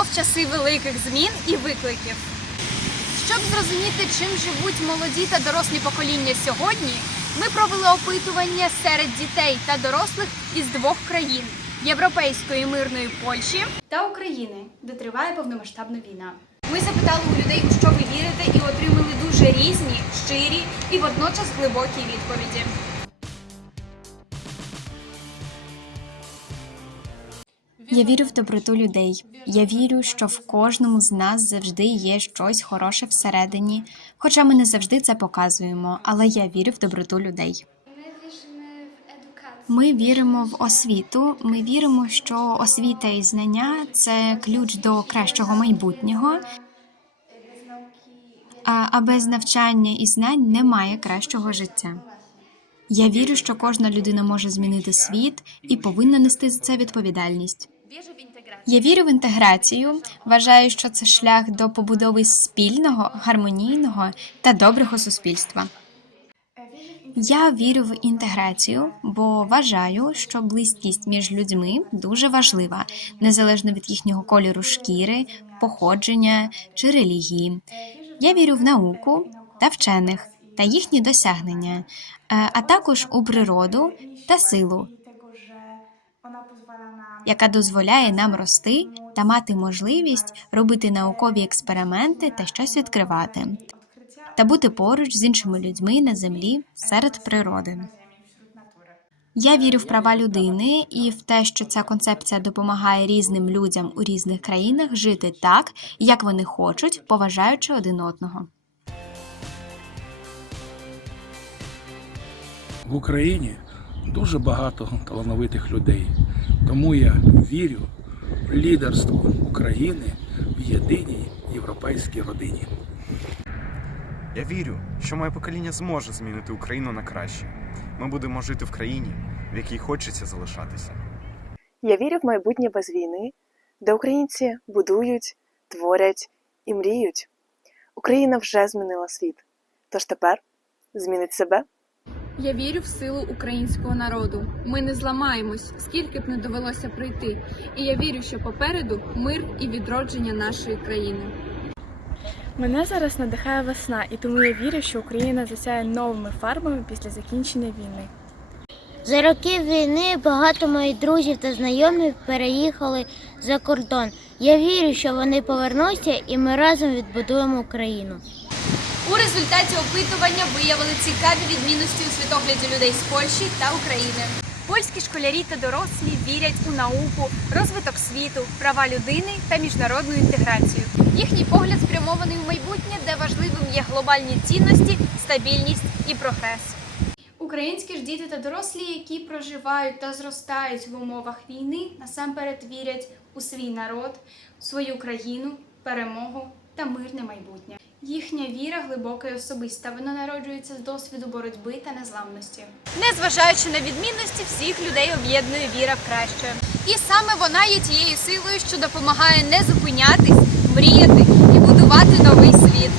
в часи великих змін і викликів. Щоб зрозуміти, чим живуть молоді та дорослі покоління сьогодні, ми провели опитування серед дітей та дорослих із двох країн європейської мирної Польщі та України, де триває повномасштабна війна. Ми запитали у людей, у що ви вірите, і отримали дуже різні, щирі і водночас глибокі відповіді. Я вірю в доброту людей. Я вірю, що в кожному з нас завжди є щось хороше всередині, хоча ми не завжди це показуємо, але я вірю в доброту людей. Ми віримо в освіту. Ми віримо, що освіта і знання це ключ до кращого майбутнього. А без навчання і знань немає кращого життя. Я вірю, що кожна людина може змінити світ і повинна нести за це відповідальність. Я вірю в інтеграцію. Вважаю, що це шлях до побудови спільного, гармонійного та доброго суспільства. Я вірю в інтеграцію, бо вважаю, що близькість між людьми дуже важлива, незалежно від їхнього кольору шкіри, походження чи релігії. Я вірю в науку та вчених та їхні досягнення, е, а також у природу та силу, яка дозволяє нам рости та мати можливість робити наукові експерименти та щось відкривати, та бути поруч з іншими людьми на землі серед природи. Я вірю в права людини і в те, що ця концепція допомагає різним людям у різних країнах жити так, як вони хочуть, поважаючи один одного. В Україні дуже багато талановитих людей. Тому я вірю в лідерство України в єдиній європейській родині. Я вірю, що моє покоління зможе змінити Україну на краще. Ми будемо жити в країні, в якій хочеться залишатися. Я вірю в майбутнє без війни, де українці будують, творять і мріють. Україна вже змінила світ, тож тепер змінить себе. Я вірю в силу українського народу. Ми не зламаємось, скільки б не довелося пройти. І я вірю, що попереду мир і відродження нашої країни. Мене зараз надихає весна, і тому я вірю, що Україна засяє новими фарбами після закінчення війни. За роки війни багато моїх друзів та знайомих переїхали за кордон. Я вірю, що вони повернуться і ми разом відбудуємо Україну. У результаті опитування виявили цікаві відмінності у світогляді людей з Польщі та України. Польські школярі та дорослі вірять у науку, розвиток світу, права людини та міжнародну інтеграцію. Їхній погляд спрямований у майбутнє, де важливим є глобальні цінності, стабільність і прогрес. Українські ж діти та дорослі, які проживають та зростають в умовах війни, насамперед вірять у свій народ, свою країну, перемогу та мирне майбутнє. Їхня віра глибока і особиста. Вона народжується з досвіду боротьби та незламності. Незважаючи на відмінності, всіх людей об'єднує віра в краще. І саме вона є тією силою, що допомагає не зупинятись, мріяти і будувати новий світ.